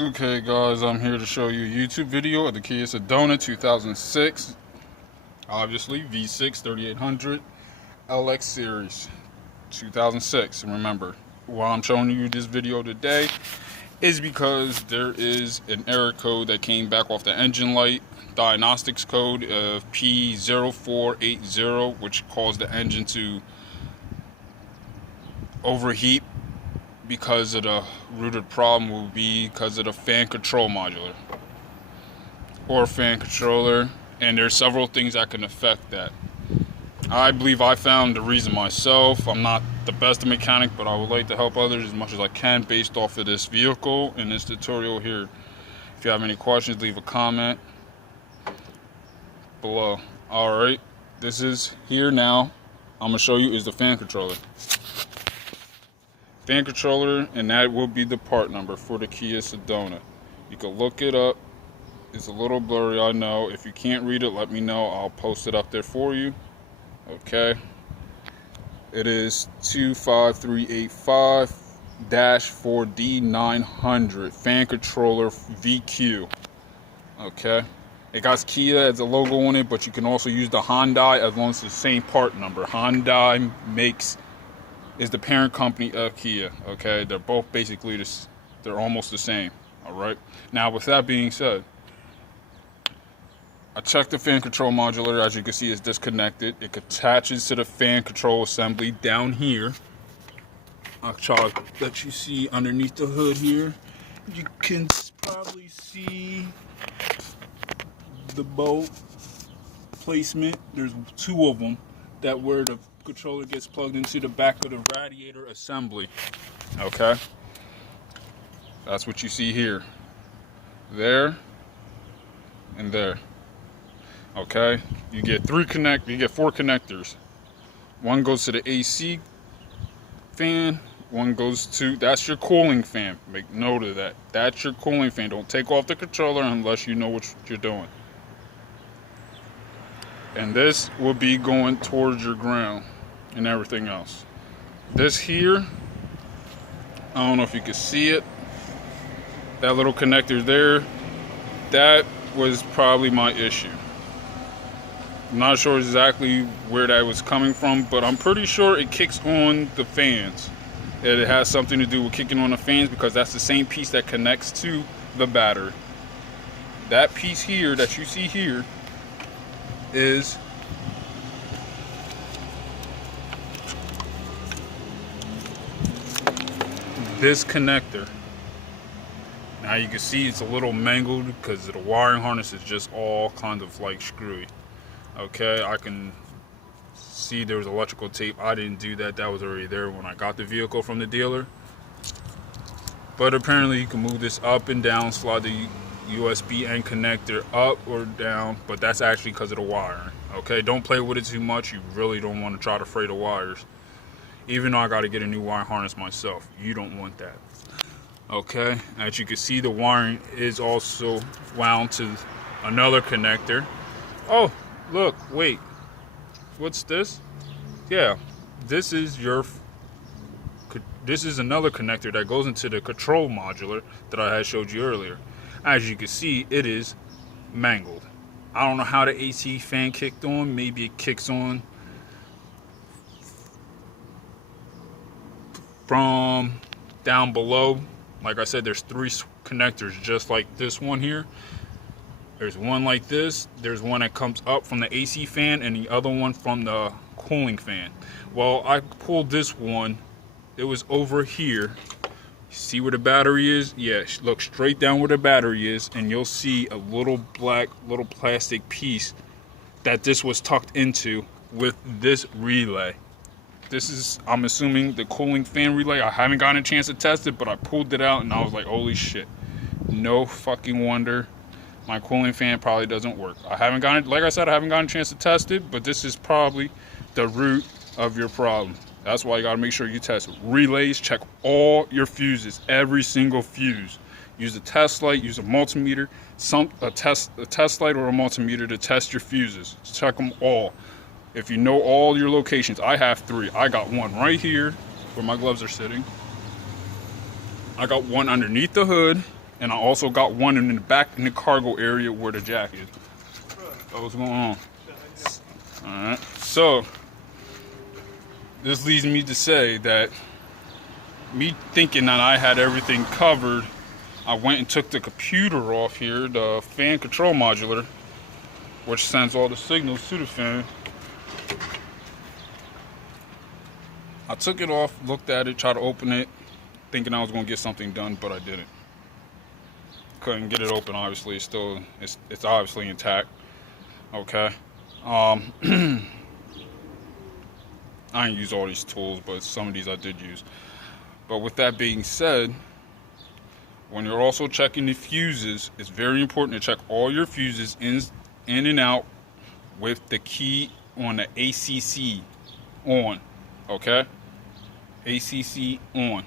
Okay guys, I'm here to show you a YouTube video of the Kia Sedona 2006, obviously V6 3800 LX series 2006. And remember, why I'm showing you this video today is because there is an error code that came back off the engine light diagnostics code of p0480, which caused the engine to overheat because of the rooted problem will be because of the fan control module or fan controller, and there's several things that can affect that. I believe I found the reason myself. I'm not the best mechanic, but I would like to help others as much as I can based off of this vehicle in this tutorial here. If you have any questions, leave a comment below. Alright, this is here now. I'm going to show you is the fan controller. Fan controller, and that will be the part number for the Kia Sedona. You can look it up. It's a little blurry, I know. If you can't read it, let me know. I'll post it up there for you. Okay. It is 25385-4D900 fan controller VQ. Okay. It got Kia as a logo on it, but you can also use the Hyundai as long as it's the same part number. Hyundai is the parent company of Kia. Okay, they're both basically they're almost the same. All right. Now, with that being said, I checked the fan control modulator. As you can see, it's disconnected. It attaches to the fan control assembly down here. I'll try to let you see underneath the hood here. You can probably see the bolt placement. There's two of them that where the controller gets plugged into the back of the radiator assembly. Okay, that's what you see here, there, and there. Okay, you get four connectors. One goes to the AC fan, one goes to, that's your cooling fan. Make note of that. That's your cooling fan. Don't take off the controller unless you know what you're doing. And this will be going towards your ground and everything else. This here, I don't know if you can see it, that little connector there, that was probably my issue. I'm not sure exactly where that was coming from, but I'm pretty sure it kicks on the fans. It has something to do with kicking on the fans because that's the same piece that connects to the battery. That piece here that you see here is this connector. Now you can see it's a little mangled because the wiring harness is just all kind of like screwy. Okay, I can see there was electrical tape. I didn't do that. That was already there when I got the vehicle from the dealer. But apparently you can move this up and down, slide the USB end connector up or down, but that's actually because of the wiring. Okay, don't play with it too much. You really don't want to try to fray the wires. Even though I got to get a new wire harness myself, you don't want that. Okay, as you can see, the wiring is also wound to another connector. Oh, look, wait, what's this? Yeah, this is another connector that goes into the control modular that I had showed you earlier. As you can see, it is mangled. I don't know how the AC fan kicked on. Maybe it kicks on from down below. Like I said, there's three connectors just like this one here. There's one like this. There's one that comes up from the AC fan and the other one from the cooling fan. Well, I pulled this one. It was over here. See where the battery is? Yeah, look straight down where the battery is and you'll see a little black little plastic piece that this was tucked into with this relay. This is, I'm assuming, the cooling fan relay. I haven't gotten a chance to test it, but I pulled it out and I was like, holy shit. No fucking wonder my cooling fan probably doesn't work. I haven't gotten, like I said, I haven't gotten a chance to test it, but this is probably the root of your problem. That's why you gotta make sure you test it. Relays, check all your fuses, every single fuse. Use a test light, use a multimeter, a test light or a multimeter to test your fuses. Check them all. If you know all your locations, I have three. I got one right here where my gloves are sitting. I got one underneath the hood, And I also got one in the back in the cargo area where the jack is. So what's going on? Alright, so this leads me to say that me thinking that I had everything covered, I went and took the computer off here, the fan control modulator, which sends all the signals to the fan. I took it off, looked at it, tried to open it, thinking I was going to get something done, but I didn't. Couldn't get it open, obviously. It's obviously intact. Okay. I didn't use all these tools, but some of these I did use. But with that being said, when you're also checking the fuses, it's very important to check all your fuses in and out with the key on the ACC on. Okay? ACC on.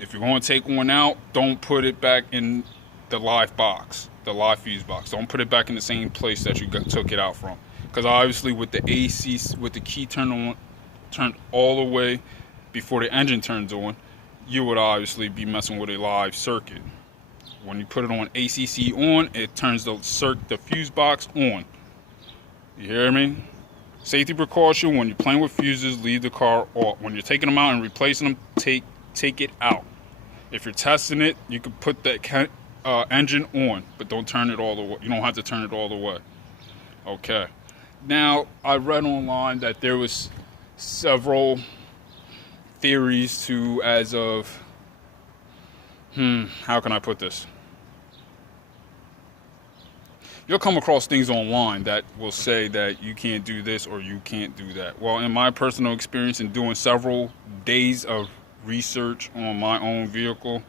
If you're going to take one out, don't put it back in the live box, the live fuse box. Don't put it back in the same place that you took it out from. Because obviously with the AC, with the key turned all the way before the engine turns on, you would obviously be messing with a live circuit. When you put it on ACC on, it turns the fuse box on. You hear me? Safety precaution: when you're playing with fuses, leave the car off. When you're taking them out and replacing them, take it out. If you're testing it, you can put the engine on, but don't turn it all the way. You don't have to turn it all the way. Okay. Now, I read online that there was several theories to, as of, how can I put this? You'll come across things online that will say that you can't do this or you can't do that. Well, in my personal experience in doing several days of research on my own vehicle,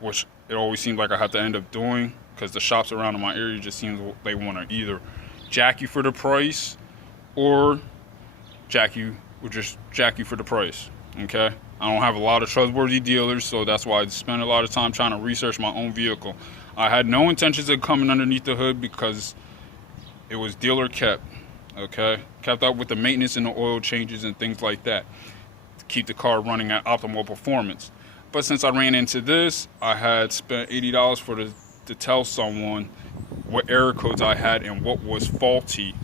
which it always seems like I have to end up doing, because the shops around in my area just seems they want to either jack you for the price or jack you for the price. Okay, I don't have a lot of trustworthy dealers, so that's why I spend a lot of time trying to research my own vehicle. I had no intentions of coming underneath the hood because it was dealer kept. Okay, kept up with the maintenance and the oil changes and things like that to keep the car running at optimal performance. But since I ran into this, I had spent $80 to tell someone what error codes I had and what was faulty.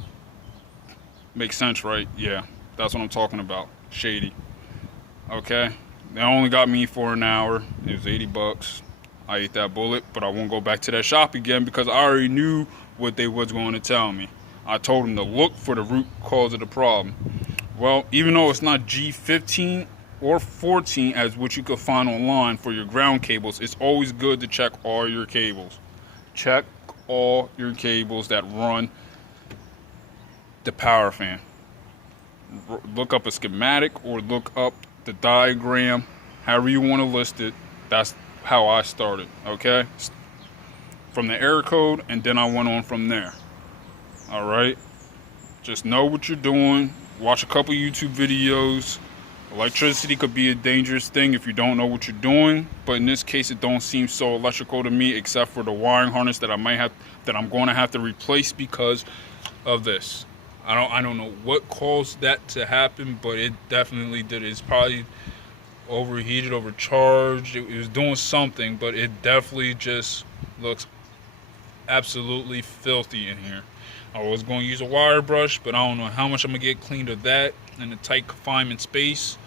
Makes sense, right? Yeah, that's what I'm talking about. Shady. Okay, they only got me for an hour. It was $80. I ate that bullet, but I won't go back to that shop again because I already knew what they was going to tell me. I told them to look for the root cause of the problem. Well, even though it's not G15 or 14 as what you could find online for your ground cables, it's always good to check all your cables. Check all your cables that run the power fan. Look up a schematic or look up the diagram, however you want to list it. That's how I started, okay? From the error code, and then I went on from there. All right? Just know what you're doing. Watch a couple YouTube videos. Electricity could be a dangerous thing if you don't know what you're doing, but in this case it don't seem so electrical to me, except for the wiring harness that I'm going to have to replace because of this. I don't know what caused that to happen, but it definitely did. It's probably overheated, overcharged. It was doing something, but it definitely just looks absolutely filthy in here. I was going to use a wire brush, but I don't know how much I'm going to get cleaned of that in a tight confinement space.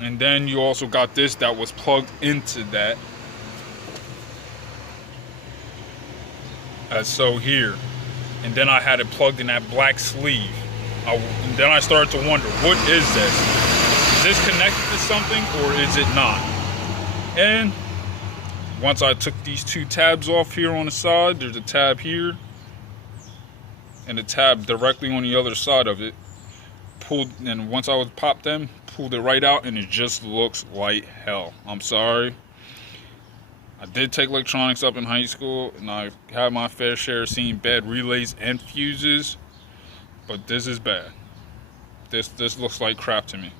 And then you also got this that was plugged into that, as so here. And then I had it plugged in that black sleeve. And then I started to wonder, what is this? Is this connected to something or is it not? And once I took these two tabs off here on the side, there's a tab here and a tab directly on the other side of it. And once I was popped them, pulled it right out, and it just looks like hell. I'm sorry. I did take electronics up in high school, and I had my fair share of seeing bad relays and fuses, but this is bad. This looks like crap to me.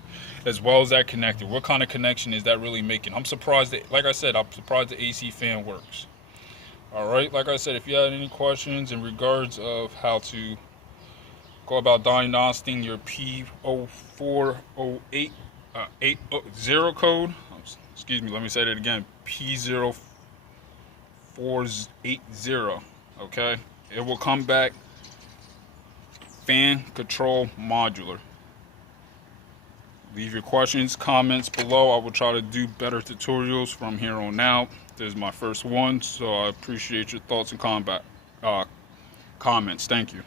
As well as that connector. What kind of connection is that really making? I'm surprised that, like I said, I'm surprised the AC fan works. Alright, like I said, if you had any questions in regards of how to go about diagnosing your p0480 code, excuse me, let me say that again, p0480. Okay, it will come back fan control modular. Leave your questions, comments below. I will try to do better tutorials from here on out. This is my first one, so I appreciate your thoughts and comments. Thank you.